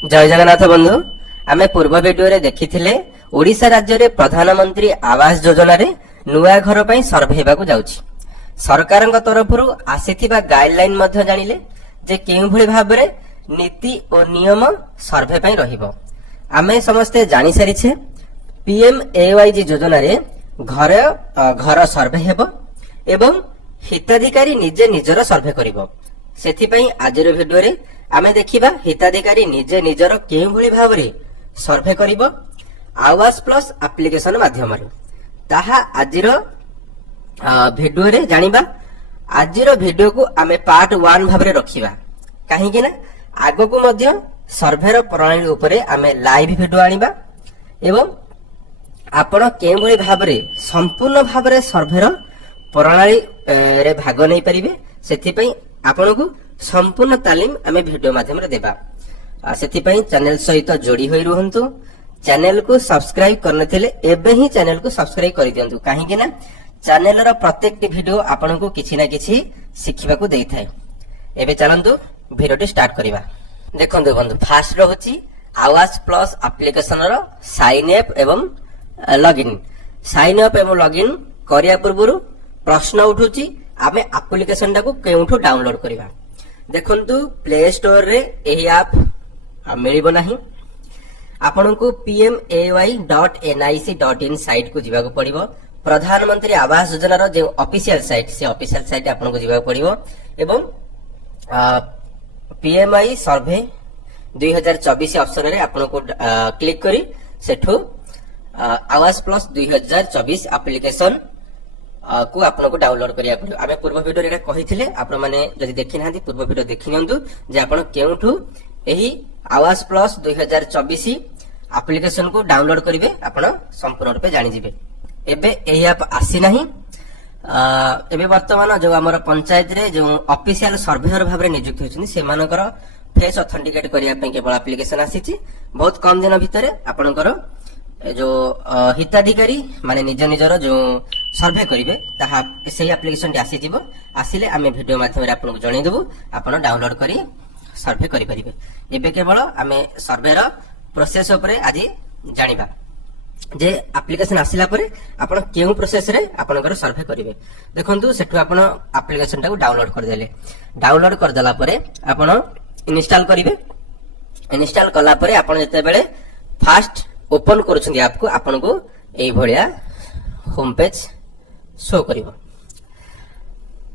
जय जगन्नाथ बंधु आमे पूर्व वीडियो रे देखिथिले ओडिशा राज्य रे प्रधानमंत्री आवास योजना रे नुआ घर पई सर्वे हेबाकू जाउछि। सरकारक तरफरु आसीथिबा गाइडलाइन मध्ये जानिले जे केउ भଳି भाबरे नीति और नियम सर्वे पई रहिबो। आमे समस्ते जानि सारिछे पीएमएवाई योजना रे घर सर्वे हेबो एवं हिताधिकारी निजे निजर सर्वे करिवो। सेथि पई आजर वीडियो रे आमे देखिबा हिताधिकारी निजे निजर केउ भଳି भाबरे सर्वे करिवो आवास प्लस एप्लिकेशन माध्यम रे। ताहा आजिर वीडियो रे जानिबा। आजिर वीडियो को आमे पार्ट 1 भाबरे रखिबा काहे कि ना आगो को मध्य सर्वे रो प्रणाली उपरे आमे लाइव वीडियो आनिबा एवं आपण केउ भଳି भाबरे संपूर्ण भाबरे सर्वे रो प्रणाली रे भाग नै परिबे। सेथि पई आपण को संपूर्ण तालीम आमे वीडियो माध्यम रे देबा। सेथि पई चैनल सहित जोड़ी होई रहंतु। चैनल को सब्सक्राइब करने थिले एबे ही चैनल को सब्सक्राइब करि दियंतु काहे कि ना चैनल रो प्रत्येक वीडियो आपण को किछि ना किछि सिखिबा को देई थाए। एबे चलंतु वीडियो स्टार्ट करिबा। देखंतु बंधु फास्ट रहउची आवास plus application rho sine up एवं लॉगिन। साइन अप एवं लॉगिन करिया पूर्वरु प्रश्न उठुची आमे एप्लिकेशन टाको केउठो डाउनलोड करिबा। देखंतु प्ले स्टोर रे एही ऐप मिलिबो नाही। आपनको pmay.nic.in साइट को जीवा को पड़िबो। प्रधानमंत्री आवास योजना रो जे ऑफिशियल साइट से ऑफिशियल साइट आपनको जीवा पड़िबो एवं पीएमआई सर्वे 2024 ऑप्शन रे आपनको क्लिक करी सेठो आवास प्लस 2024 एप्लिकेशन को आपनको डाउनलोड करिया पड़िबो। आमे पूर्व वीडियो रे कहिथिले आपण माने जदि देखि नांती पूर्व वीडियो देखि नियंतु जे आपण केउठु एही आवास प्लस 2024 एप्लिकेशन को डाउनलोड करिवे आपण संपूर्ण रूपे जानि जिवे। एबे एही ऐप आसी नाही। एबे वर्तमान जो हमर पंचायत रे जो ऑफिशियल सर्वेयर भाबरे नियुक्त होछन से मानकर फेस ऑथेंटिकेट करिया पे केवल एप्लिकेशन आसीची। बहुत कम दिन भितरे आपनकर जो हिताधिकारी माने निज निजर जो सर्वे करिवे ताहा सेही एप्लिकेशन टी आसी जिवो। आसीले आमे वीडियो माध्यम रे आपनको जणै देबो आपण डाउनलोड करी सर्वे करि परिबे। एबे केवल आमे सर्वे रो प्रोसेस ऊपर आज जानिबा जे एप्लिकेशन आसिला परे आपण केउ प्रोसेस रे आपनकर सर्वे करिवे। देखंतु सेठु आपण एप्लिकेशन टाको डाउनलोड कर देले। डाउनलोड कर देला परे आपण इंस्टॉल करिवे। इंस्टॉल कला परे आपण जते बेले फास्ट ओपन करूछन्ती ऐप को आपनको एई भलिया होम पेज शो करिवो।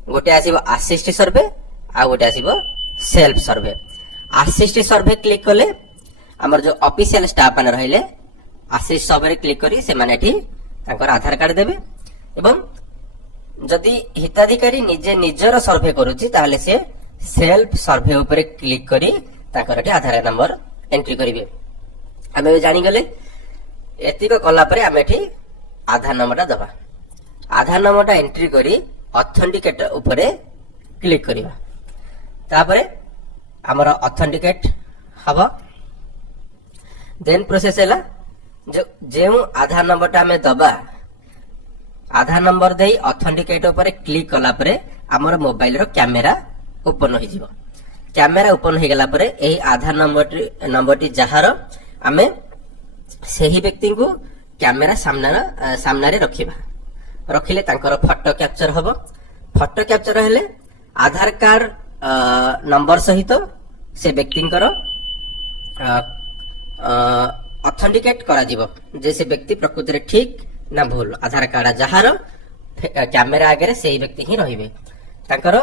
गोटे आसीबो असिस्ट सर्वे आ गोटे आसीबो सेल्फ सर्वे। असिस्ट सर्वे क्लिक कले हमर जो ऑफिशियल स्टाफ माने रहिले असिस्ट सर्वे रे क्लिक करी से माने एठी तांकर आधार कार्ड देबे एवं जदि हिताधिकारी निजे निजर सर्वे करूची ताहले से सेल्फ सर्वे ऊपर क्लिक करी तांकर एठी आधार नंबर एंट्री करिवे। हमें जानि गले एतिको कला परे हम एठी आधार नंबरटा दबा। आधार नंबरटा एंट्री करी ऑथेंटिकेट ऊपर क्लिक करिवा। तापरे हमर ऑथेंटिकेट हबो। देन प्रोसेस हैला जे आधार नंबरटा हमें दबा आधार नंबर देई ऑथेंटिकेट ऊपर क्लिक कला परे हमर मोबाइल रो कैमरा ओपन हो जिवो। कैमरा ओपन हो गेला परे एही आधार नंबरटी जहार हमें सेही व्यक्ति को कैमरा सामना रे रखिबा। रखिले तांकर फोटो कैप्चर हबो। फोटो कैप्चर हेले आधार कार्ड नंबर सहित से व्यक्तिंकर ऑथेंटिकेट करा जिवो जे से व्यक्ति प्रकृति रे ठीक ना भूल। आधार कार्ड जहार कैमरा आगे रे सेही व्यक्ति ही रहिबे। तांकर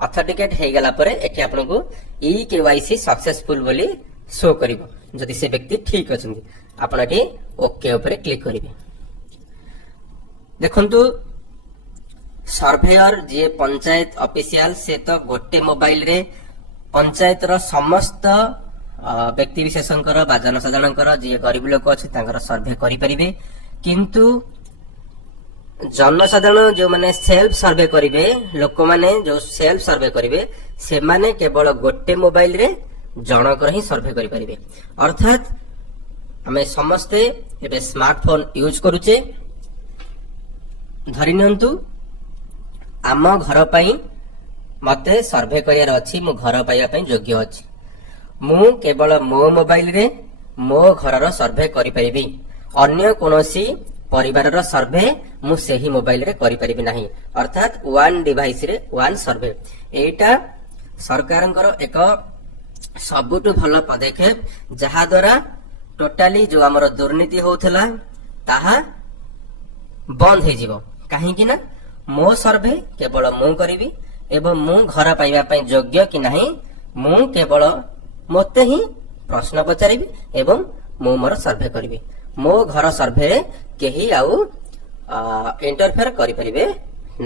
ऑथेंटिकेट हे गेला परे एठी आपनको ई केवाईसी सक्सेसफुल बोली शो करिवो। जदि से व्यक्ति ठीक अछंती आपण एठी ओके ऊपर क्लिक करिवे। देखंतु सर्वेयर जे पंचायत ऑफिशियल से तो गोटे मोबाइल रे पंचायत रो समस्त व्यक्ति विशेषकर बा जनसाधारणकर जे गरीब लोक अछि तांकर सर्वे करि परिबे। किंतु जनसाधारण जो माने सेल्फ सर्वे करिवे लोक माने जो सेल्फ सर्वे करिवे से माने केवल गोटे मोबाइल रे जनकर ही सर्वे करि परिबे। अर्थात हमें समस्ते एबे स्मार्टफोन यूज करूचे। धरि नियंतु आम घर पई मते सर्वे करियार अछि मो घर पाइबा पई योग्य अछि। ମୁଁ କେବଳ ମୋ ମୋବାଇଲରେ ମୋ ଘରର ସର୍ଭେ କରିପାରିବି, ଅନ୍ୟ କୌଣସି ପରିବାରର ସର୍ଭେ ମୁଁ ସେହି ମୋବାଇଲରେ କରିପାରିବି ନାହିଁ। ଅର୍ଥାତ୍ ୱାନ୍ ଡିଭାଇସରେ ୱାନ୍ ସର୍ଭେ। ଏଇଟା ସରକାରଙ୍କର ଏକ ସବୁଠୁ ଭଲ ପଦକ୍ଷେପ, ଯାହା ଦ୍ୱାରା ଟୋଟାଲି ଯୋଉ ଆମର ଦୁର୍ନୀତି ହଉଥିଲା ତାହା ବନ୍ଦ ହେଇଯିବ। କାହିଁକି ନା ମୋ ସର୍ଭେ କେବଳ ମୁଁ କରିବି ଏବଂ ମୁଁ ଘର ପାଇବା ପାଇଁ ଯୋଗ୍ୟ କି ନାହିଁ ମୁଁ କେବଳ ମୋତେ ହିଁ ପ୍ରଶ୍ନ ପଚାରିବି ଏବଂ ମୁଁ ମୋର ସର୍ଭେ କରିବି। ମୋ ଘର ସର୍ଭେରେ କେହି ଆଉ ଇଣ୍ଟରଫେୟାର କରିପାରିବେ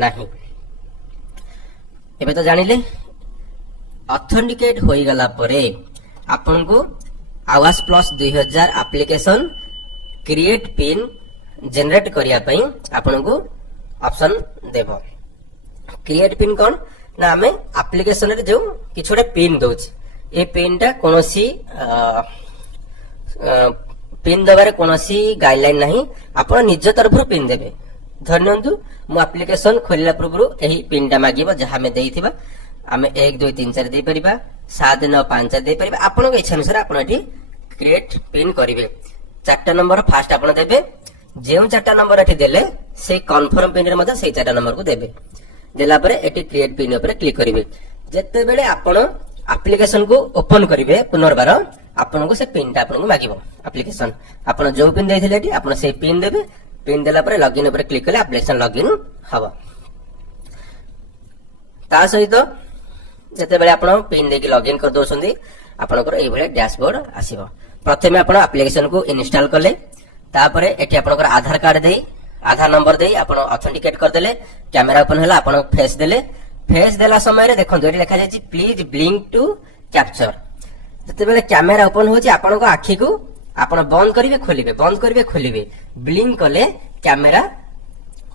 ନାହିଁ। ଏବେ ତ ଜାଣିଲେ ଅଥେଣ୍ଟିକେଟ ହୋଇଗଲା ପରେ ଆପଣଙ୍କୁ Awas plus 2000 application create pin generate କରିବା ପାଇଁ ଆପଣଙ୍କୁ ଅପସନ ଦେବ। କ୍ରିଏଟ ପିନ୍ କଣ ନା ଆମେ ଆପ୍ଲିକେସନ ରେ ଯୋଉ କିଛି ଗୋଟେ ପିନ୍ ଦଉଛି, ଏ ପିନ୍ ଟା କୌଣସି ପିନ୍ ଦେବାରେ କୌଣସି ଗାଇଡଲାଇନ ନାହିଁ, ଆପଣ ନିଜ ତରଫରୁ ପିନ୍ ଦେବେ। ଧରି ନିଅନ୍ତୁ ମୁଁ ଆପ୍ଲିକେସନ ଖୋଲିଲା ପୂର୍ବରୁ ଏହି ପିନ୍ ଟା ମାଗିବ, ଯାହା ଆମେ ଦେଇଥିବା ଆମେ 1 2 3 4 ଦେଇପାରିବା, 7 9 5 4 ଦେଇପାରିବା। ଆପଣଙ୍କ ଇଚ୍ଛା ଅନୁସାରେ ଆପଣ ଏଠି କ୍ରିଏଟ ପିନ୍ କରିବେ। 4ଟା ନମ୍ବର ଫାଷ୍ଟ ଆପଣ ଦେବେ, ଯେଉଁ 4ଟା ନମ୍ବର ଏଠି ଦେଲେ ସେଇ କନଫର୍ମ ପିନ୍ ରେ ମଧ୍ୟ ସେଇ 4ଟା ନମ୍ବରକୁ ଦେବେ। ଦେଲା ପରେ ଏଠି କ୍ରିଏଟ ପିନ୍ ଉପରେ କ୍ଲିକ୍ କରିବେ। ଯେତେବେଳେ ଆପଣ ଆପ୍ଲିକେସନ କୁ ଓପନ କରିବେ ପୁନର୍ବାର ଆପଣଙ୍କୁ ସେ ପିନ୍ ଟା ଆପଣଙ୍କୁ ମାଗିବ ଆପ୍ଲିକେସନ। ଆପଣ ଯୋଉ ପିନ୍ ଦେଇଥିଲେ ଏଠି ଆପଣ ସେଇ ପିନ୍ ଦେବେ। ପିନ୍ ଦେଲା ପରେ ଲଗ୍ଇନ୍ ଉପରେ କ୍ଲିକ୍ କଲେ ଆପ୍ଲିକେସନ ଲଗ୍ଇନ୍ ହବ। ତା ସହିତ ଯେତେବେଳେ ଆପଣ ପିନ୍ ଦେଇକି ଲଗ୍ଇନ୍ କରିଦଉଛନ୍ତି ଆପଣଙ୍କର ଏଇଭଳିଆ ଡ୍ୟାସବୋର୍ଡ ଆସିବ। ପ୍ରଥମେ ଆପଣ ଆପ୍ଲିକେସନ କୁ ଇନଷ୍ଟଲ କଲେ, ତାପରେ ଏଠି ଆପଣଙ୍କର ଆଧାର କାର୍ଡ ଦେଇ ଆଧାର ନମ୍ବର ଦେଇ ଆପଣ ଅଥେଣ୍ଟିକେଟ କରିଦେଲେ। କ୍ୟାମେରା ଓପନ ହେଲା, ଆପଣ ଫେସ୍ ଦେଲେ। ଫେସ୍ ଦେଲା ସମୟରେ ଦେଖନ୍ତୁ ଏଠି ଲେଖାଯାଇଛି ପ୍ଲିଜ ବ୍ଲିଙ୍କ ଟୁ କ୍ୟାପଚର। ଯେତେବେଳେ କ୍ୟାମେରା ଓପନ ହଉଛି ଆପଣଙ୍କ ଆଖିକୁ ଆପଣ ବନ୍ଦ କରିବେ ଖୋଲିବେ, ବନ୍ଦ କରିବେ ଖୋଲିବେ। ବ୍ଲିଙ୍କ କଲେ କ୍ୟାମେରା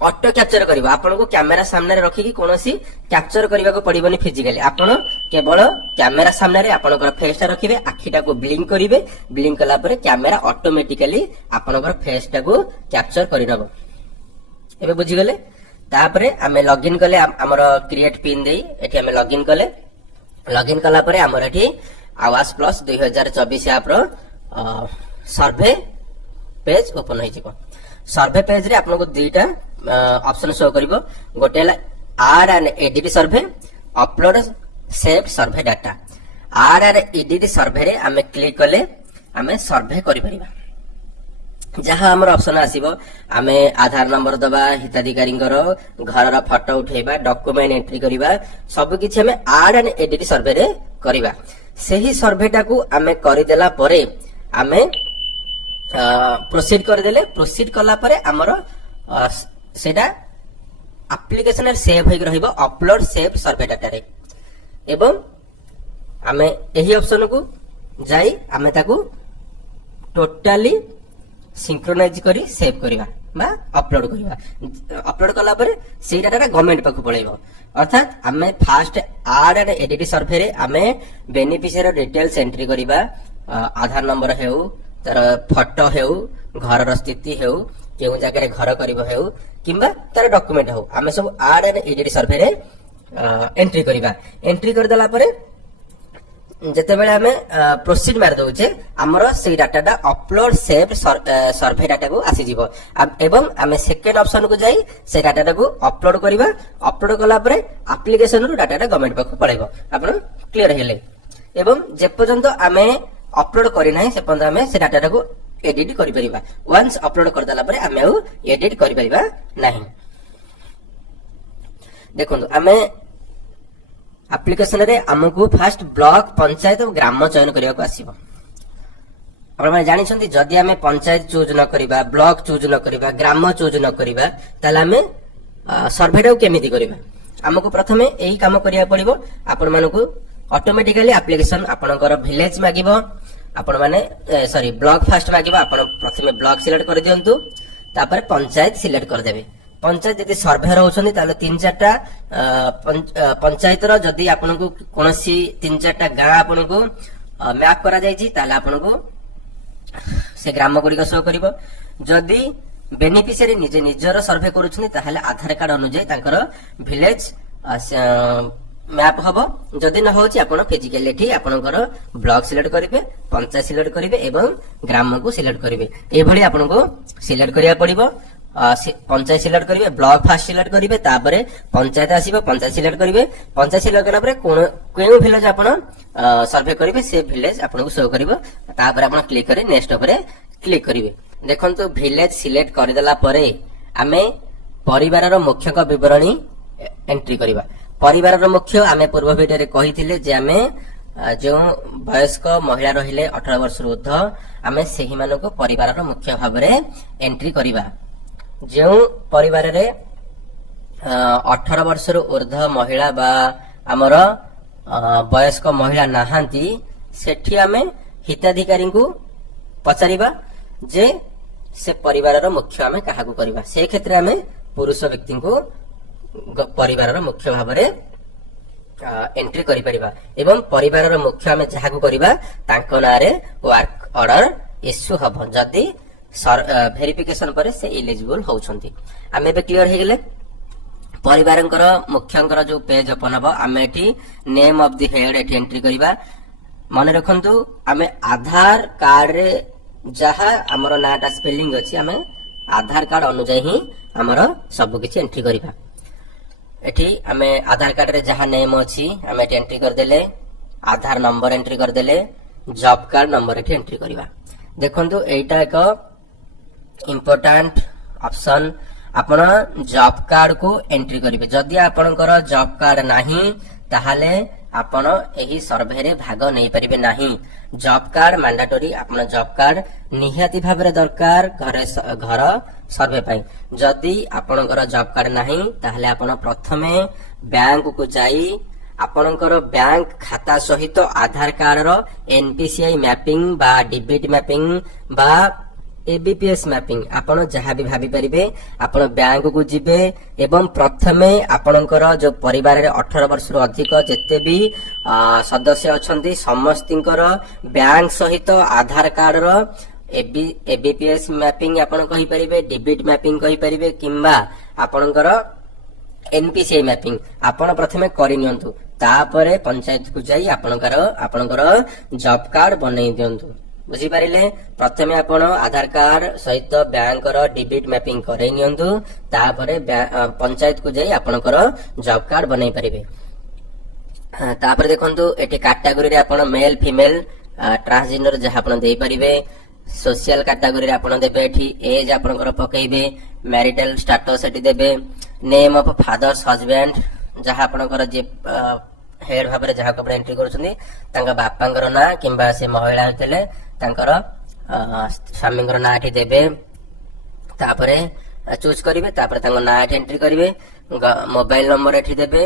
ଅଟୋ କ୍ୟାପଚର କରିବ। ଆପଣଙ୍କୁ କ୍ୟାମେରା ସାମ୍ନାରେ ରଖିକି କୌଣସି କ୍ୟାପଚର କରିବାକୁ ପଡିବନି ଫିଜିକାଲି। ଆପଣ କେବଳ କ୍ୟାମେରା ସାମ୍ନାରେ ଆପଣଙ୍କର ଫେସ୍ ଟା ରଖିବେ, ଆଖିଟାକୁ ବ୍ଲିଙ୍କ କରିବେ। ବ୍ଲିଙ୍କ କଲା ପରେ କ୍ୟାମେରା ଅଟୋମେଟିକାଲି ଆପଣଙ୍କର ଫେସ୍ ଟାକୁ କ୍ୟାପଚର କରିନେବ। ଏବେ ବୁଝିଗଲେ। ତାପରେ ଆମେ ଲଗ୍ଇନ୍ କଲେ ଆମର କ୍ରିଏଟ ପିନ୍ ଦେଇ ଏଠି ଆମେ ଲଗ୍ଇନ୍ କଲେ। ଲଗ୍ଇନ୍ କଲା ପରେ ଆମର ଏଠି ଆୱାସ ପ୍ଲସ୍ 2024 ଆପ୍ ର ସର୍ଭେ ପେଜ ଓପନ ହେଇଯିବ। ସର୍ଭେ ପେଜ ରେ ଆପଣଙ୍କୁ ଦୁଇଟା ଅପସନ ଶୋ କରିବ। ଗୋଟେ ହେଲା add and edit survey, upload save survey data. Add and edit ସର୍ଭେରେ ଆମେ କ୍ଲିକ୍ କଲେ ଆମେ ସର୍ଭେ କରିପାରିବା। ଯାହା ଆମର ଅପସନ ଆସିବ, ଆମେ ଆଧାର ନମ୍ବର ଦବା, ହିତାଧିକାରୀଙ୍କର ଘରର ଫଟୋ ଉଠେଇବା, ଡକୁମେଣ୍ଟ ଏଣ୍ଟ୍ରି କରିବା, ସବୁକିଛି ଆମେ ଆଡ୍ ଆଣ୍ଡ ଏଡିଟ୍ ସର୍ଭେରେ କରିବା। ସେହି ସର୍ଭେଟାକୁ ଆମେ କରିଦେଲା ପରେ ଆମେ ପ୍ରୋସିଡ୍ କରିଦେଲେ। ପ୍ରୋସିଡ୍ କଲା ପରେ ଆମର ସେଇଟା ଆପ୍ଲିକେସନରେ ସେଭ୍ ହେଇକି ରହିବ ଅପଲୋଡ ସେଭ୍ ସର୍ଭେ ଡାଟାରେ। ଏବଂ ଆମେ ଏହି ଅପସନକୁ ଯାଇ ଆମେ ତାକୁ ଟୋଟାଲି ସିଙ୍କ୍ରୋନାଇଜ କରି ସେଭ୍ କରିବା ବା ଅପଲୋଡ କରିବା। ଅପଲୋଡ କଲା ପରେ ସେଇ ଡାଟାଟା ଗଭର୍ଣ୍ଣମେଣ୍ଟ ପାଖକୁ ପଳେଇବ। ଅର୍ଥାତ୍ ଆମେ ଫାଷ୍ଟ ଆଡ୍ ଆଣ୍ଡ ଏଡିଟ୍ ସର୍ଭେରେ ଆମେ ବେନିଫିସିଆରୀ ଡିଟେଲ୍ସ ଏଣ୍ଟ୍ରି କରିବା, ଆଧାର ନମ୍ବର ହେଉ, ତାର ଫଟୋ ହେଉ, ଘରର ସ୍ଥିତି ହେଉ, କେଉଁ ଜାଗାରେ ଘର କରିବ ହେଉ କିମ୍ବା ତାର ଡକୁମେଣ୍ଟ ହେଉ, ଆମେ ସବୁ ଆଡ୍ ଆଣ୍ଡ ଏଡିଟ୍ ସର୍ଭେରେ ଏଣ୍ଟ୍ରି କରିବା। ଏଣ୍ଟ୍ରି କରିଦେଲା ପରେ ଯେତେବେଳେ ଆମେ ପ୍ରୋସିଡ୍ ମାରି ଦଉଛେ ଆମର ସେଇ ଡାଟାଟା ଅପଲୋଡ ସେଭ୍ ସର୍ଭେ ଡାଟାକୁ ଆସିଯିବ ଏବଂ ଆମେ ସେକେଣ୍ଡ ଅପସନକୁ ଯାଇ ସେ ଡାଟାଟାକୁ ଅପଲୋଡ କରିବା। ଅପଲୋଡ କଲା ପରେ ଆପ୍ଲିକେସନରୁ ଡାଟାଟା ଗଭର୍ଣ୍ଣମେଣ୍ଟ ପାଖକୁ ପଳେଇବ। ଆପଣ କ୍ଲିୟର ହେଲେ। ଏବଂ ଯେପର୍ଯ୍ୟନ୍ତ ଆମେ ଅପଲୋଡ କରିନାହିଁ ସେ ପର୍ଯ୍ୟନ୍ତ ଆମେ ସେ ଡାଟାଟାକୁ ଏଡିଟ୍ କରିପାରିବା। ୱାନ୍ସ ଅପଲୋଡ କରିଦେଲା ପରେ ଆମେ ଆଉ ଏଡିଟ୍ କରିପାରିବା ନାହିଁ। ଦେଖନ୍ତୁ ଆମେ ଆପ୍ଲିକେସନରେ ଆମକୁ ଫାଷ୍ଟ ବ୍ଲକ, ପଞ୍ଚାୟତ ଓ ଗ୍ରାମ ଚୟନ କରିବାକୁ ଆସିବ। ଆପଣମାନେ ଜାଣିଛନ୍ତି ଯଦି ଆମେ ପଞ୍ଚାୟତ ଚୁଜ୍ ନ କରିବା, ବ୍ଲକ ଚୁଜ୍ ନ କରିବା, ଗ୍ରାମ ଚୁଜ୍ ନ କରିବା ତାହେଲେ ଆମେ ସର୍ଭେଟାକୁ କେମିତି କରିବା? ଆମକୁ ପ୍ରଥମେ ଏଇ କାମ କରିବାକୁ ପଡିବ। ଆପଣମାନଙ୍କୁ ଅଟୋମେଟିକାଲି ଆପ୍ଲିକେସନ ଆପଣଙ୍କର ଭିଲେଜ ମାଗିବ, ଆପଣମାନେ ବ୍ଲକ ଫାଷ୍ଟ ମାଗିବ। ଆପଣ ପ୍ରଥମେ ବ୍ଲକ ସିଲେକ୍ଟ କରିଦିଅନ୍ତୁ, ତାପରେ ପଞ୍ଚାୟତ ସିଲେକ୍ଟ କରିଦେବେ। ପଞ୍ଚାୟତ ଯଦି ସର୍ଭେ ରହୁଛନ୍ତି ତାହେଲେ 3-4ଟା ପଞ୍ଚାୟତର ଯଦି ଆପଣଙ୍କୁ କୌଣସି 3-4ଟା ଗାଁ ଆପଣଙ୍କୁ ମ୍ୟାପ୍ କରାଯାଇଛି ତାହେଲେ ଆପଣଙ୍କୁ ସେ ଗ୍ରାମ ଗୁଡିକ ଶୋ କରିବ। ଯଦି ବେନିଫିସିଆରୀ ନିଜର ସର୍ଭେ କରୁଛନ୍ତି ତାହେଲେ ଆଧାର କାର୍ଡ ଅନୁଯାୟୀ ତାଙ୍କର ଭିଲେଜ ମ୍ୟାପ ହବ। ଯଦି ନ ହଉଛି ଆପଣ ଫିଜିକାଲି ଏଠି ଆପଣଙ୍କର ବ୍ଲକ ସିଲେକ୍ଟ କରିବେ, ପଞ୍ଚାୟତ ସିଲେକ୍ଟ କରିବେ ଏବଂ ଗ୍ରାମକୁ ସିଲେକ୍ଟ କରିବେ। ଏଇଭଳି ଆପଣଙ୍କୁ ସିଲେକ୍ଟ କରିବାକୁ ପଡିବ। ପଞ୍ଚାୟତ ସିଲେକ୍ଟ କରିବେ, ବ୍ଲକ ଫାଷ୍ଟ ସିଲେକ୍ଟ କରିବେ, ତାପରେ ପଞ୍ଚାୟତ ଆସିବ, ପଞ୍ଚାୟତ ସିଲେକ୍ଟ କରିବେ। ପଞ୍ଚାୟତ ସିଲେକ୍ଟ କଲା ପରେ କେଉଁ ଭିଲେଜ ଆପଣ ସର୍ଭେ କରିବେ ସେ ଭିଲେଜ ଆପଣଙ୍କୁ ଶୋ କରିବ। ତାପରେ ଆପଣ କ୍ଲିକ କରି ନେକ୍ସଟ ଉପରେ କ୍ଲିକ କରିବେ। ଦେଖନ୍ତୁ ଭିଲେଜ ସିଲେକ୍ଟ କରିଦେଲା ପରେ ଆମେ ପରିବାରର ମୁଖ୍ୟଙ୍କ ବିବରଣୀ ଏଣ୍ଟ୍ରି କରିବା। ପରିବାରର ମୁଖ୍ୟ ଆମେ ପୂର୍ବ ଭିଡିଓରେ କହିଥିଲେ ଯେ ଆମେ ଯେଉଁ ବୟସ୍କ ମହିଳା ରହିଲେ 18 ବର୍ଷରୁ ଉର୍ଦ୍ଧ୍ୱ ଆମେ ସେହିମାନଙ୍କୁ ପରିବାରର ମୁଖ୍ୟ ଭାବରେ ଏଣ୍ଟ୍ରି କରିବା। ଯେଉଁ ପରିବାରରେ 18 ବର୍ଷରୁ ଉର୍ଦ୍ଧ୍ୱ ମହିଳା ବା ଆମର ବୟସ୍କ ମହିଳା ନାହାନ୍ତି ସେଠି ଆମେ ହିତାଧିକାରୀଙ୍କୁ ପଚାରିବା ଯେ ସେ ପରିବାରର ମୁଖ୍ୟ ଆମେ କାହାକୁ କରିବା। ସେ କ୍ଷେତ୍ରରେ ଆମେ ପୁରୁଷ ବ୍ୟକ୍ତିଙ୍କୁ ପରିବାରର ମୁଖ୍ୟ ଭାବରେ ଏଣ୍ଟ୍ରି କରିପାରିବା ଏବଂ ପରିବାରର ମୁଖ୍ୟ ଆମେ ଯାହାକୁ କରିବା ତାଙ୍କ ନାଁରେ ୱାର୍କ ଅର୍ଡର ଇସ୍ୟୁ ହବ ଯଦି ଭେରିଫିକେସନ ପରେ ସେ ଇଲିଜିବଲ ହଉଛନ୍ତି। ଆମେ ଏବେ କ୍ଲିୟର ହେଇଗଲେ। ପରିବାରଙ୍କର ମୁଖ୍ୟଙ୍କର ଯୋଉ ପେଜ ଓପନ ହବ ଆମେ ଏଠି ନେମ ଅଫ ଦି ହେଡ ଏଠି ଏଣ୍ଟ୍ରି କରିବା। ମନେ ରଖନ୍ତୁ ଆମେ ଆଧାର କାର୍ଡରେ ଯାହା ଆମର ନାଁଟା ସ୍ପେଲିଂ ଅଛି ଆମେ ଆଧାର କାର୍ଡ ଅନୁଯାୟୀ ହିଁ ଆମର ସବୁ କିଛି ଏଣ୍ଟ୍ରି କରିବା। ଏଠି ଆମେ ଆଧାର କାର୍ଡରେ ଯାହା ନେମ ଅଛି ଆମେ ଏଠି ଏଣ୍ଟ୍ରି କରିଦେଲେ, ଆଧାର ନମ୍ବର ଏଣ୍ଟ୍ରି କରିଦେଲେ, ଜବ କାର୍ଡ ନମ୍ବର ଏଠି ଏଣ୍ଟ୍ରି କରିବା। ଦେଖନ୍ତୁ ଏଇଟା ଏକ ଇମ୍ପୋର୍ଟାଣ୍ଟ ଅପସନ। ଆପଣ ଜବ କାର୍ଡ କୁ ଏଣ୍ଟ୍ରି କରିବେ। ଯଦି ଆପଣଙ୍କର ଜବ କାର୍ଡ ନାହିଁ ତାହେଲେ ଆପଣ ଏହି ସର୍ଭେରେ ଭାଗ ନେଇପାରିବେ ନାହିଁ। Job card mandatory. ଆପଣ ଜବ କାର୍ଡ ନିହାତି ଭାବରେ ଦରକାର ଘର ସର୍ଭେ ପାଇଁ। ଯଦି ଆପଣଙ୍କର ଜବ କାର୍ଡ ନାହିଁ ତାହେଲେ ଆପଣ ପ୍ରଥମେ ବ୍ୟାଙ୍କକୁ ଯାଇ ଆପଣଙ୍କର ବ୍ୟାଙ୍କ ଖାତା ସହିତ ଆଧାର କାର୍ଡର ଏନପିସିଆଇ ମ୍ୟାପିଂ ବା ଡିବିଟି ମ୍ୟାପିଂ ବା एबीपीएस मैपिंग आपण जहाँ भी भाभी पारिबे आपण बैंक को जिबे एवं प्रथमे आपणकर जो परिवार 18 वर्ष रु अधिक जेते भी सदस्य अछंती समस्तिंकर बैंक सहित आधार कार्ड रो एबीपीएस मैपिंग आपण कहि परिबे, डेबिट मैपिंग कहि परिबे किंबा आपणकर एनपीसीआई मैपिंग आपण प्रथमे करि नियंतु। तापरे पंचायत को जाई आपणकर जॉब कार्ड बनै दियंतु। बुझिपारे प्रथमे आपण आधार कार्ड सहित बैंक डेबिट मैपिंग करे नियंतु। तापरे पंचायत को जाई आपणकर जॉब कार्ड बनै परिबे। तापरे देखंतु एटी कैटेगरी रे आपण मेल फीमेल ट्रांसजेंडर जहा आपण देई परिबे। सोशल कैटेगरी रे आपण देबे एठी एज आपणकर पकेइबे, मैरिटल स्टेटस एठी देबे, नेम ऑफ फादर्स हस्बैंड जहा आपणकर जे हेड भाबरे जहा को एंट्री करछनी तांका बापांकर ना किंबा से महिला होतले तांकर स्वामींकर ना एठी देबे। तापरे चूज करिवे, तापरे तांको ना एठी एंट्री करिवे, मोबाइल नंबर एठी देबे,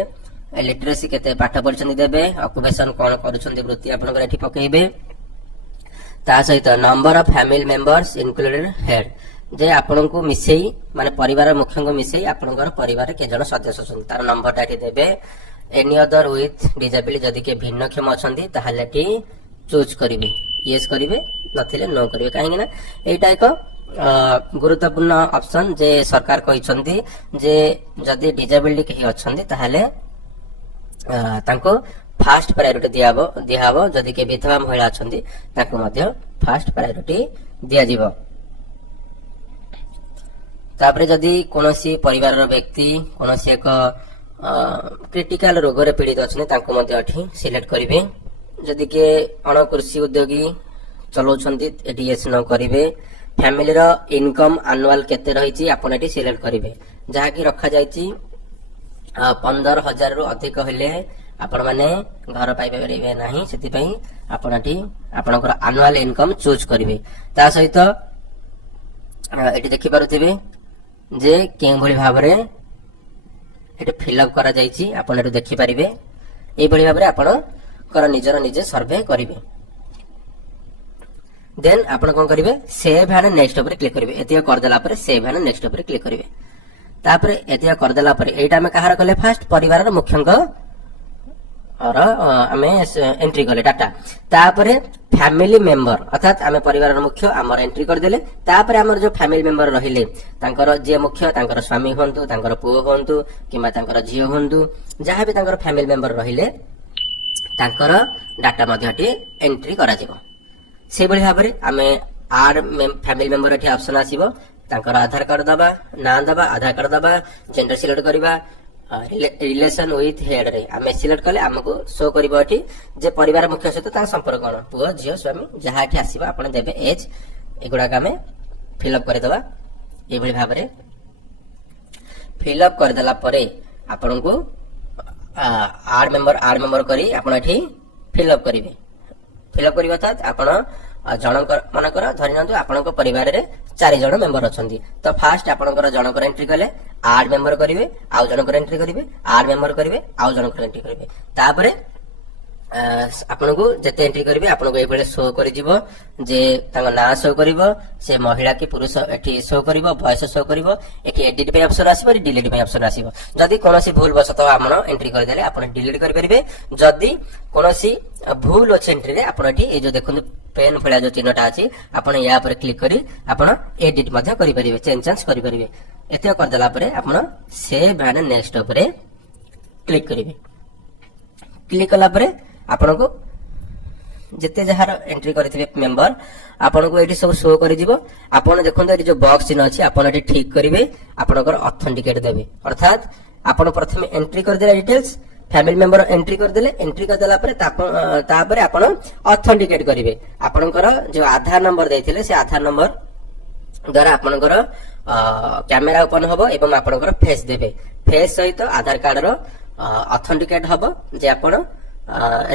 लिटरेसी केते पाठ पढछनी देबे, ऑक्युपेशन कोन करूछन्ती वृत्ति आपनकर एठी पकेइबे। ता सहित number of family members included head जे आपनको मिसेई माने परिवार मुख्य को मिसेई आपनकर परिवार के जन सदस्य छन तार नंबरटा एठी देबे। एनी अदर विथ डिसेबिलिटी जदि के भिन्नक्षम अछंती ताहाले एठी चूज करिवे, यस करिवे नथिले नो करिवे। काहेकि ना एटा एक गुरुत्वपूर्ण ऑप्शन जे सरकार कहिसंती जे जदि डिसेबिलिटी केही अछंती ताहाले तांको फास्ट प्रायोरिटी दियाबो जदि के विधवा महिला अछंती ताको मध्य फास्ट प्रायोरिटी दिया जीवो। तापरे जदि कोनोसी परिवार व्यक्ति कोनोसी एक क्रिटिकल रोग रे पीड़ित अछने ताको मध्य एठी सिलेक्ट करिवे। जदि के अण कृषि उद्योगी चलाउछंती एठी यस न करिवे। फैमिली रो इनकम एनुअल केते रहिची आपण एठी सिलेक्ट करिवे। जहा कि रखा जायची 15,000 रु अधिक होले आपण माने घर पाइबे परिबे नाही, सेति पई आपण एठी आपणकर एनुअल इनकम चूज करिवे। ता सहित एठी देखि पारुथिबे जे कें भली भाबरे एठी फिलअप करा जायची आपण एठी देखि परिबे। एई भली भाबरे आपण कर निजर निजे सर्वे करिवे। देन आपण कोन करिवे सेव एंड नेक्स्ट ऊपर क्लिक करिवे। एतिया कर देला पर सेव एंड नेक्स्ट ऊपर क्लिक करिवे। तापरे एतिया कर देला पर एटा में कहार कले फास्ट परिवार मुख्यंक और हमें एंट्री कले डाटा। तापरे फैमिली मेंबर अर्थात आम परिवार मुख्य आमर एंट्री करदेले तापर आमर जो फैमिली मेंबर रहिले तांकर जे मुख्य तांकर स्वामी होंतु तांकर पुओ होंतु किंबा तांकर झियो होंतु जहां भी तांकर फैमिली मेंबर रहिले तांकर डाटा मध्ये एंट्री करा जिवो से बळी भाबरे आमे आर फैमिली मेंबर एठी ऑप्शन आसीबो तांकर आधार कार्ड दबा ना दबा आधार कार्ड दबा जेंडर सिलेक्ट करबा रिलेशन विथ हेड रे आमे सिलेक्ट कले हमको शो करबो एठी जे परिवार मुख्य सहित ता संपर्क कोन पुओ झियो स्वामी जहां एठी आसीबा आपण देबे एज एगुडा का में फिल अप कर दबा ए बळी भाबरे फिल अप कर देला परे आपण को आर मेंबर करी आपण एठी फिल अप करिवे फिल अप करिवा तात आपण जनकर मनकर धरि नंतु आपनक परिवार रे 4 जण मेंबर अछंती तो फास्ट आपनकर जनकर एंट्री कले आर मेंबर करिवे आउ जनकर एंट्री करिवे आर मेंबर करिवे आउ जनकर एंट्री करिवे तापरे आपनको जते एंट्री करिवे आपनको ए बेले शो करि जिवो जे तांग ना शो करिवो से महिला की पुरुष एठी शो करिवो वॉइस शो करिवो एठी एडिट पे ऑप्शन आसीबो डिलीट पे ऑप्शन आसीबो जदी कोनोसी भूल बसत आपण एंट्री कर देले आपण डिलीट कर परिबे जदी कोनोसी भूल अछि एंट्री रे आपण एठी ए जो देखुन पेन फळा जो चिन्हटा अछि आपण या पर क्लिक करी आपण एडिट मध्ये करि परिबे चेंज करि परिबे एते कर देला परे आपण सेव एंड नेक्स्ट ऊपर क्लिक करिवे क्लिक कला परे आपण को जिते जहार एंट्री करथिबे मेंबर आपण को एठी सब शो करि दिबो आपण देखन एठी जो बॉक्स चिन्ह अछि आपण एठी ठीक करिवे आपनकर ऑथेंटिकेट देबे अर्थात आपण प्रथमे एंट्री कर देला डिटेल्स फैमिली मेंबर एंट्री कर देले एंट्री कर देला परे तापरे आपण ऑथेंटिकेट करिवे आपनकर जो आधार नंबर देथिले से आधार नंबर द्वारा आपनकर कैमरा ओपन हबो एवं आपनकर फेस देबे फेस सहित आधार कार्ड रो ऑथेंटिकेट हबो जे आपण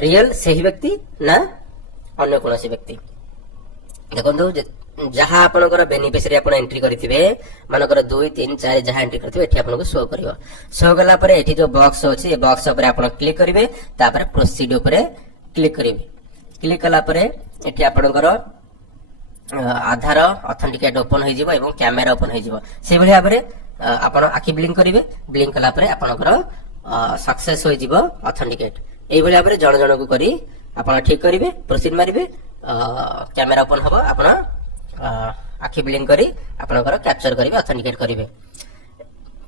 रियल सही व्यक्ति ना अन्य कोनोसी व्यक्ति देखो जहां आपनकर बेनिफिशियरी आपण एंट्री करथिबे मानकर 2 3 4 जहां एंट्री करथिबे एठी आपनको शो करिवो शो गला परे एठी जो बॉक्स अछि ए बॉक्स ऊपर आपण क्लिक करिवे तापर प्रोसीड ऊपर क्लिक करिवे क्लिक कला परे एठी आपनकर आधार ऑथेंटिकेट ओपन होई जिवो एवं कैमरा ओपन होई जिवो से भली भाबरे आपण आखि ब्लिंक करिवे ब्लिंक कला परे आपनकर सक्सेस होई जिवो ऑथेंटिकेट एई भली भाबरे जण जण को करी आपण ठीक करिवे प्रोसीड मारिवे कैमरा ओपन हबो आपण आखि ब्लिंक करी आपनकर कैप्चर करिवे ऑथेंटिकेट करिवे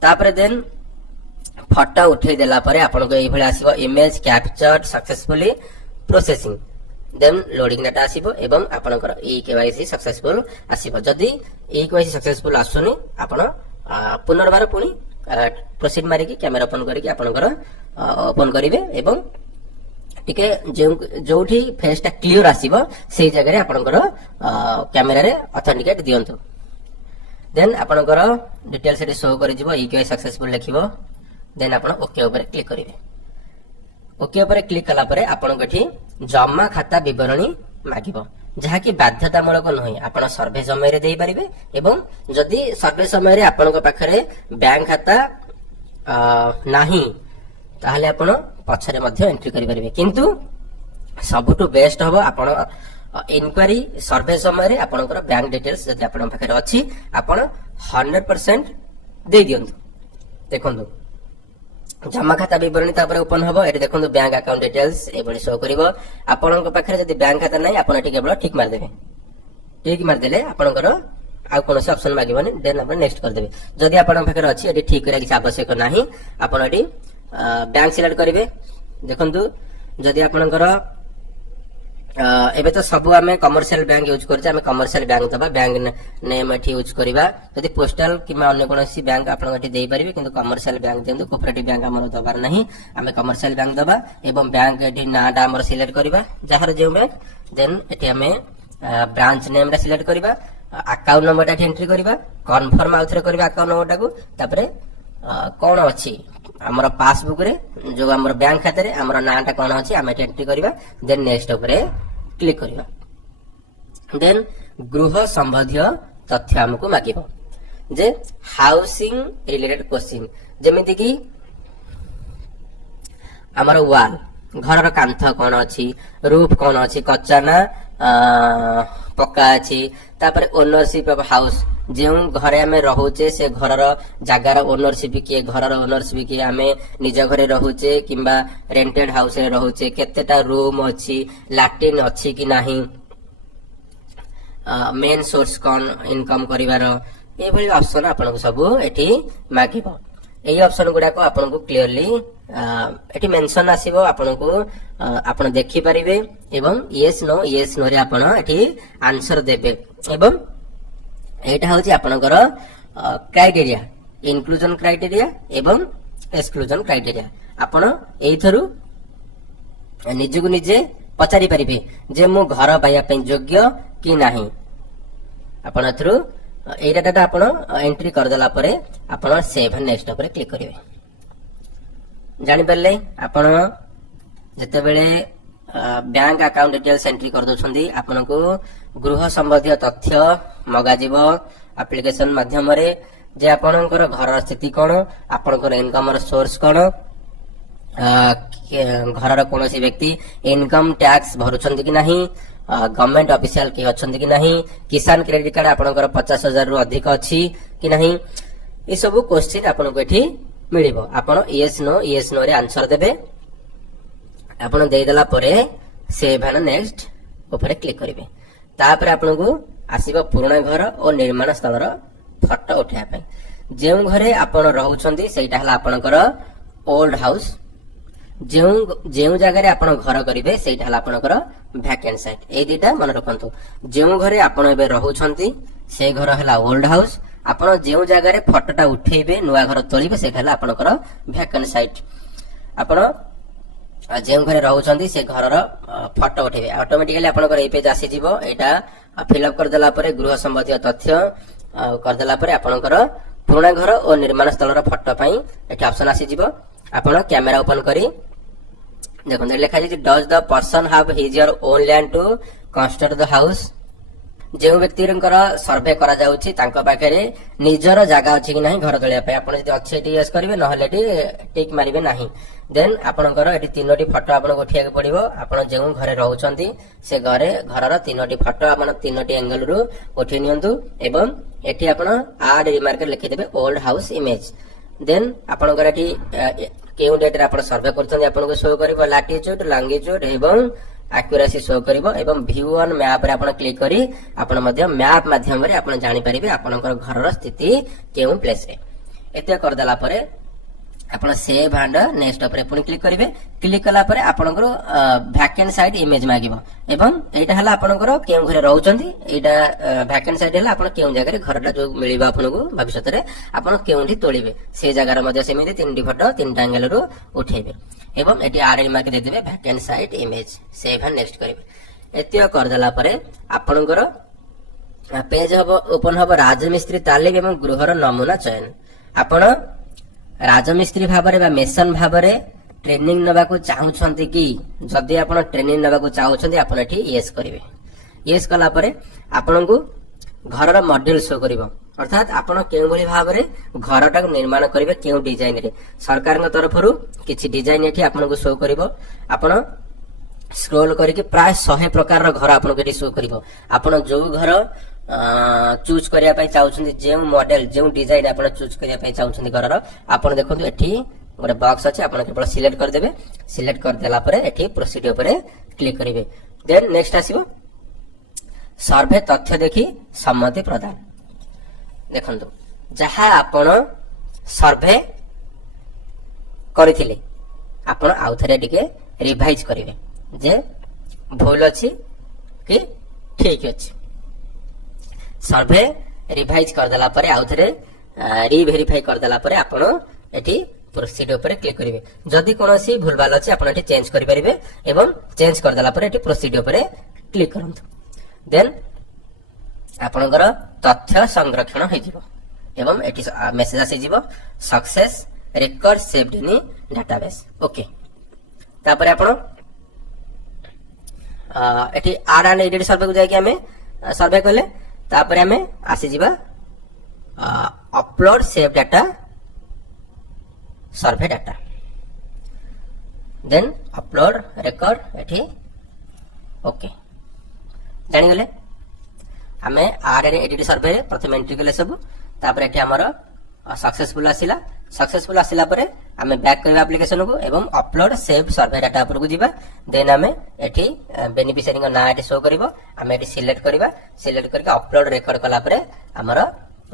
तापरे देन फोटो उठै देला परे आपनको एई भली आसीबो image captured successfully processing then loading data आसीबो एवं आपनकर ई केवाईसी सक्सेसफुल आसीबो जदी ई केवाईसी सक्सेसफुल आसुनी आपण पुनर्बार पुनी प्रोसीड मारि की कैमरा ओपन करी की आपनकर ओपन करिवे एवं टिके जोठी फेस टा क्लियर आसीबो सेही जगह रे आपनकर कैमरा रे ऑथेंटिकेट दियंतु देन आपनकर डिटेल्स रे शो करि जिवो ई केवाईसी सक्सेसफुल लिखिबो देन आपण ओके ऊपर क्लिक करिवे ओके ऊपर क्लिक कला परे आपनको एठी जमा खाता विवरणी मागिबो जहा कि बाध्यतामूलक नहै आपण सर्वे समय रे देई परिबे एवं जदि सर्वे समय रे आपनको पाखरे बैंक खाता नाही ताहले आपण पछरे मध्ये एंट्री करि परिबे किंतु सबटु बेस्ट हबो आपण इनक्वारी सर्वे समय रे आपनकर बैंक डिटेल्स जदि आपण पाखरे अछि आपण 100% दे दियंतु देखंतु जमा खाता विवरणी तापर ओपन हबो एठी देखंतु बैंक अकाउंट डिटेल्स ए बडी शो करिवो आपनक पाखरे जदि बैंक खाता नै आपण एठी केवल ठीक मार देबे ठीक मार देले आपनकर आ कोनोसी ऑप्शन मागिबनी देन आपण नेक्स्ट कर देबे जदि आपण पाखरे अछि एठी ठीक करा कि आवश्यक नाही आपण एठी बैंक सिलेक्ट करिवे देखंतु जदि आपनकर एबे तो सब आमे कमर्शियल बैंक यूज करछे आमे कमर्शियल बैंक दबा बैंक नेम एठी यूज करबा जदि पोस्टल किमा अन्य कोनोसी बैंक आपण एठी देई परिबे किंतु कमर्शियल बैंक देंदु कोऑपरेटिव बैंक हमर दबार नाही आमे कमर्शियल बैंक दबा एवं बैंक एठी नाडा हमर सिलेक्ट करबा जहार जे बैंक देन एठी आमे ब्रांच नेम रा सिलेक्ट करबा अकाउंट नंबर एठी एंट्री करबा कन्फर्म आउथरे करबा अकाउंट नंबर टाको तापरे कोन अछि हमर पासबुक रे जो हमर बैंक खाते रे हमर नाटा कोन अछि आमे एंट्री करबा देन नेक्स्ट ऊपर क्लिक करबा देन गृह संबंधी तथ्य हमको मागिबो जे हाउसिंग रिलेटेड क्वेश्चन जेमिति कि हमर वाल घर रो कांथ कोन अछि रूफ कोन अछि कच्चा ना पक्का अछि तापर ओनरशिप ऑफ हाउस जो घरे आमे रहुचे से घर जगार ओनरशिप किए घर ओनरशिप किए आमे निज घरे रहुचे किंबा रेंटेड हाउस रे रहुचे केतेटा रूम अछि लैट्रिन अछि कि नाही मेन सोर्स कौन इनकम करिवार एभली ऑप्शन आपनको सब एठी मागिबो एही ऑप्शन गुडा को आपनको क्लियरली एठी मेंशन आसीबो आपनको आपण देखि परिबे एवं यस नो रे आपण एठी आंसर देबे एवं एटा होची आपनकर क्राइटेरिया इनक्लूजन क्राइटेरिया एवं एक्सक्लूजन क्राइटेरिया आपण एइथरु निजको निजे पचारि परिबे जे मु घर पाइया पे योग्य कि नाही आपण थ्रू एई डाटा आपण एंट्री कर देला परे आपण सेव नेक्स्ट पर क्लिक करिवे जानि परले आपण जते बेले बैंक अकाउंट डिटेल्स एंट्री कर दोछंदी आपनको गृह संबंधी तथ्य मगाजिबो एप्लिकेशन माध्यम रे जे आपनकर घर स्थिति कोन आपनकर इनकम सोर्स कोन घर कौन व्यक्ति इनकम टैक्स भरुछंती कि नहीं गवर्नमेंट ऑफिशियल के अच्छंती कि नहीं किसान क्रेडिट कार्ड आपनकर 50,000 रु अधिक अछि कि नहीं ये सब क्वेश्चन आपनको एठी मिलिबो आपण यस नो रे आंसर देबे आपण देई देला परे सेव एंड नेक्स्ट ऊपर क्लिक करिवे तापर आपनको आसीबो पुराना घर और निर्माण स्थल रो फोटो उठाया पे जेउ घरे आपण रहउछंती सेटा हला आपनकर ओल्ड हाउस जेउ जगह आपण घर करिवे सेटा हला आपनकर वैकेंट साइट ए दिटा मन रखंतु जेउ घरे आपण एबे रहउछंती से घर हला ओल्ड हाउस आपण जेउ जगह रे फोटोटा उठेबे नुवा घर तोलिबे से हला आपनकर वैकेंट साइट आपण जेउ घरे रहउछंती से घरर फोटो उठेबे ऑटोमेटिकली आपनकर ए पेज आसी जिवो एटा फिलअप कर देला परे गृह संबंधी तथ्य कर देला परे आपनकर पुराना घर और निर्माण स्थल रो फोटो पई एठी ऑप्शन आसी जिवो आपण कैमरा ओपन करी देखो लिखा जाय does the person have his your own land to construct the house जे व्यक्ति सर्वे करा जाउची तांको पाखरे निजर जागा अछि कि नाही घर तळिया पे आपण जदि अछि एटी यस करिवे नहले एटी टिक मारिवे नाही देन आपनकर एटी तीनोटी फोटो आपन उठिया के पड़िबो आपण जेउ घरे रहउचंती से घरर तीनोटी फोटो आपण तीनोटी एंगल रु उठी नियंतु एवं एटी आपण आड रिमार्क लिखि देबे ओल्ड हाउस इमेज देन आपनकर एटी केउ डेट रे आपण सर्वे करछन आपन को शो करिवो लैटिट्यूड लॉन्गिट्यूड एवं एक्यूरेसी शो करिवो एवं व्यू ऑन मैप रे आपण क्लिक करी आपण मध्य मैप माध्यम रे आपण जानि परिबे आपनकर घरर स्थिति केउ प्लेस रे एते कर देला परे आपण सेव एंड नेक्स्ट पर पुनी क्लिक करिवे क्लिक कला परे आपनकर वैकेंट साइट इमेज मागिबो एवं एटा हला आपनकर केउ घरे रहउचंती एटा वैकेंट साइट हला आपण केउ जगह रे घरटा जो मिलिबा आपनको भविष्यत रे आपण केउठी तोलिबे से जगह रे मध्य सेमिति तीनटी फोटो तीनटा एंगल रु उठेबे एवं एटी आर मार्क दे देबे vacant site image save and next करिवे एतियो कर देला परे आपनकर पेज ओपन हबो राजमिस्त्री तालिम एवं गृहर नमूना चयन आपण राजमिस्त्री भाबरे बा मेसन भाबरे ट्रेनिंग नबा को चाहुछंती कि जदि आपण ट्रेनिंग नबा को चाहुछंती आपण एठी यस करिवे यस कला परे आपनको घरर मॉड्यूल शो करिवो अर्थात आपण केउ भली भाबरे घरटा निर्माण करिवे केउ डिजाइन रे सरकार न तरफरु किछि डिजाइन एठी आपनको शो करिवो आपण स्क्रॉल करके प्राय 100 प्रकार रो घर आपनको एठी शो करिवो आपण जो घर चूज करिया पई चाहुछंती जे मॉडल जे डिजाइन आपण चूज करिया पई चाहुछंती घरर आपण देखंतु एठी गोटे बॉक्स अछि आपण केवल सिलेक्ट कर देबे सिलेक्ट कर देला परे एठी प्रोसीड ऊपर क्लिक करिवे देन नेक्स्ट आसीबो सर्वे तथ्य देखि सम्मति प्रदान देखंतु जहा आपण सर्वे करिथिले आपण आउथरे टिके रिवाइज करिवे जे भूल अछि कि ठीक अछि सर्वे रिवाइज कर देला परे आउथरे रीवेरीफाई कर देला परे आपण एठी प्रोसीड ऊपर क्लिक करिवे जदि कोनोसी भूलभाल अछि आपण एठी चेंज करि परिबे एवं चेंज कर देला परे एठी प्रोसीड ऊपर क्लिक करंतु देन आपनकर तथ्य संरक्षण होई जिवो एवं एठी मेसेज आसी जिवो success record saved in database okay तापर आपण एठी आर एंड एडिट सर्वे को जाय कि हमें सर्वे करले तापर हमें आसी जिबा अपलोड सेव डाटा सर्वे डाटा देन अपलोड रिकॉर्ड एठी ओके जानि गले हमें आर एंड एडिट सर्वे प्रथम एंट्री कले सब तापर एठी हमर सक्सेसफुल आसिला सक्सेसफुल आसिला परे आमे बैक करबा एप्लीकेशन को एवं अपलोड सेव सर्वे डाटा ऊपर को जीवा देन आमे एठी बेनिफिशियरी को ना एठी शो करबो आमे एठी सिलेक्ट करके अपलोड रेकॉर्ड कला परे हमर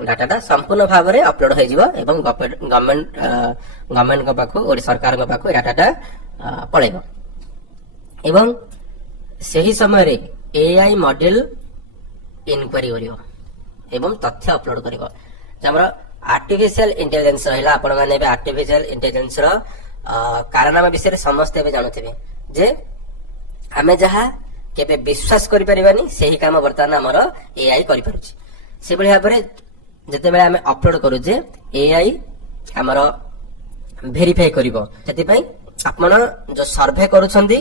डाटाटा संपूर्ण भाव में अपलोड हो जीवो एवं गवर्नमेंट को पाखु ओडी सरकार को पाखु डाटाटा पळेबो एवं सही समय रे एआई मॉडल इनक्वारी करियो एवं तथ्य अपलोड करियो हमर आर्टिफिशियल इंटेलिजेंस रहिला आपण माने बे आर्टिफिशियल इंटेलिजेंस रो कारनामा विषय रे समस्त बे जानथिबे जे हमें जहा केबे विश्वास करि परिबानी सही काम वर्तमान हमर एआई करि परुछि से बळी भाबरे जते बेले हमें अपलोड करू जे एआई हमर वेरीफाई करिवो जति पई आपण जो सर्वे करूछंदी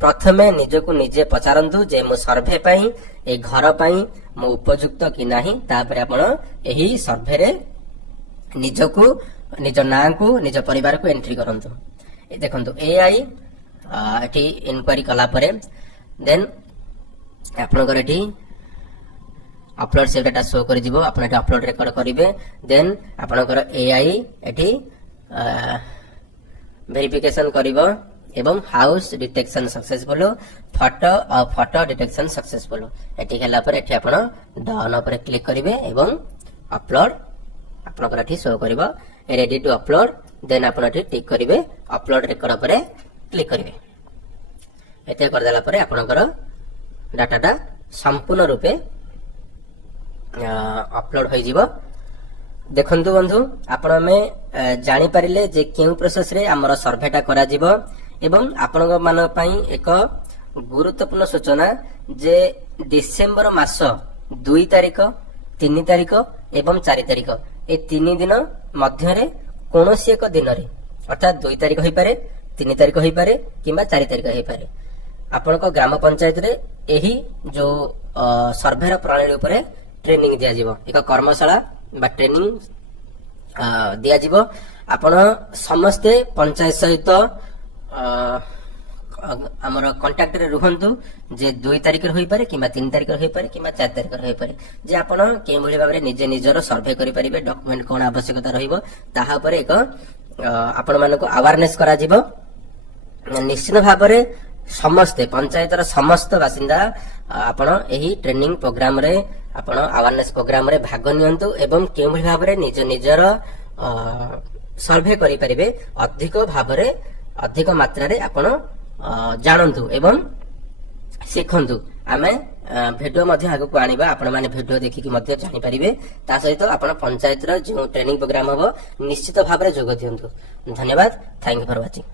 प्रथमे निजको निजे पचारंतु जे मो सर्वे पई ए घर पई मो उपयुक्त कि नाही तापरे आपण एही सर्वे रे निजको निज नाम को निज परिवार को एंट्री करंतु ए देखंतु एआई एठी इनक्वारी कला परे देन आपण कर एठी अपलोड सेव डाटा शो कर जीवो आपण एठी अपलोड रेकॉर्ड करिवे देन आपण कर एआई एठी वेरिफिकेशन करिवो एवं house detection successful photo detection successful एठी गेला पर एठी आपण डन पर क्लिक करिवे एवं अपलोड आपनकर एठी शो करिवो रेडी टू अपलोड देन आपण एठी टिक करिवे अपलोड रेकॉर्ड पर क्लिक करिवे एते कर देला पर आपनकर डाटाटा संपूर्ण रूपे अपलोड होई जीवो देखंतु बंधु आपण में जानि परिले जे केउ प्रोसेस रे हमर सर्वेटा करा जीवो एवं आपण मान एक गुरुत्वपूर्ण सूचना जे डिसेंबर मास 2 तारिख 3 तारिख एवं 4 तारिख ए 3 दिन मध्य कौनसी एक दिन रे अर्थात 2 तारिख होई पारे 3 तारिख होई पारे किंबा 4 तारिख होई पारे आपण को ग्राम पंचायत रे एही जो सर्वे प्रणाली ऊपर ट्रेनिंग दिया जीवो एक कर्मशाला बा ट्रेनिंग दिया जीवो आपण समस्ते पंचायत सहित हमर कांटेक्ट रे रुहंतु जे 2 तारिख रे होई पारे किबा 3 तारिख रे होई पारे किबा 4 तारिख रे होई पारे जे आपण के भली भाबरे निजे निजर सर्वे करि परिबे डॉक्यूमेंट कोन आवश्यकता रहिबो ताहा पर एक आपण मानको अवेयरनेस करा जीवो निश्चित भाबरे समस्ते पंचायत रा समस्त बासिंदा आपण एही ट्रेनिंग प्रोग्राम रे आपण अवेयरनेस प्रोग्राम रे भाग नियंतु एवं के भली भाबरे निज निजर सर्वे करि परिबे अधिक मात्रा रे आपण जानंतु एवं सिखंतु आमे वीडियो मध्ये आगु को आनिबा आपण माने वीडियो देखि कि मध्ये जानि परिबे ता सहित आपण पंचायत रो जो ट्रेनिंग प्रोग्राम हो निश्चित भाबरे जोग दियंतु धन्यवाद थैंक यू फॉर वाचिंग।